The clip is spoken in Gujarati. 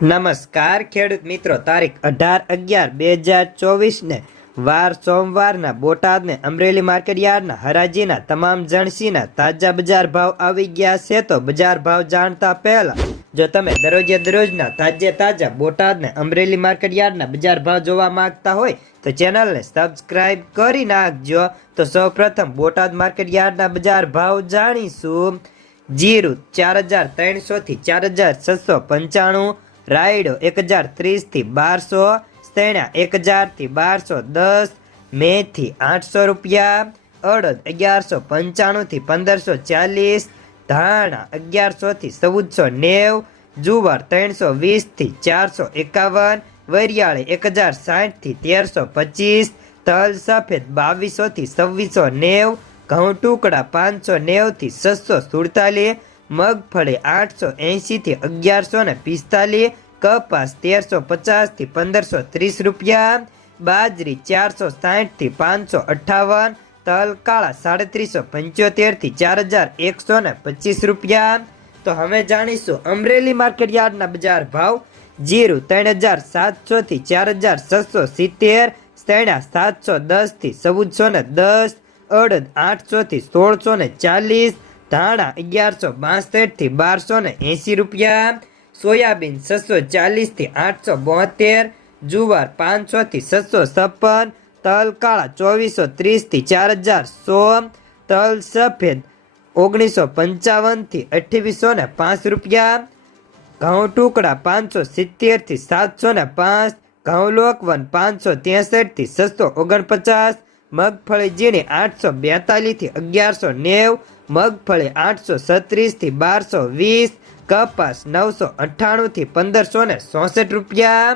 નમસ્કાર ખેડૂત મિત્રો, તારીખ 18/11/2024 ને વાર સોમવારના બોટાદ ને અમરેલી માર્કેટ યાર્ડના હરાજીના તમામ જણસીના તાજા બજાર ભાવ આવી ગયા છે। તો બજાર ભાવ જાણતા પહેલા જો તમે દરરોજે દરરોજના તાજા બોટાદ ને અમરેલી માર્કેટ યાર્ડના બજાર ભાવ જોવા માંગતા હોય તો ચેનલને સબસ્ક્રાઇબ કરી નાખજો। તો સૌપ્રથમ બોટાદ માર્કેટ યાર્ડના બજાર ભાવ જાણીશું। જીરું 4300 થી 4695, રાયડો 1030 થી 1200, સ્તેણા 1000 થી 1210, મેથી 800 રૂપિયા, અડદ 1195 થી 1540, ધાણા 1100 થી 1490, જુવાર 320 થી 451, વરિયાળી 1060 થી 1325, તલ સફેદ 2200 થી 2690, ઘઉં ટુકડા 590 થી 647, મગફળી 880 થી 1145, કપાસ 1350 થી 1530 રૂપિયા, બાજરી 460 થી 558, તલ કાળા 3775 થી 4125 રૂપિયા। તો હવે જાણીશું અમરેલી માર્કેટ યાર્ડના બજાર ભાવ। જીરું 3700 થી 4670, સ્તેણા 710 થી 1410, અડદ 800 થી 1640, ધાણા 1162 થી 1280 રૂપિયા, સોયાબીન 640 થી 872, જુવાર 500 થી 656, તલ કાળા 2430 થી 4100, તલ સફેદ 1955 થી 2805 રૂપિયા, ઘઉં ટુકડા 570 થી 705, ઘઉં લોકવન 563 થી 649, મગફળી ઝીણી 842 થી 1190, મગફળી 836 થી 1220, કપાસ 998 થી 1566 રૂપિયા।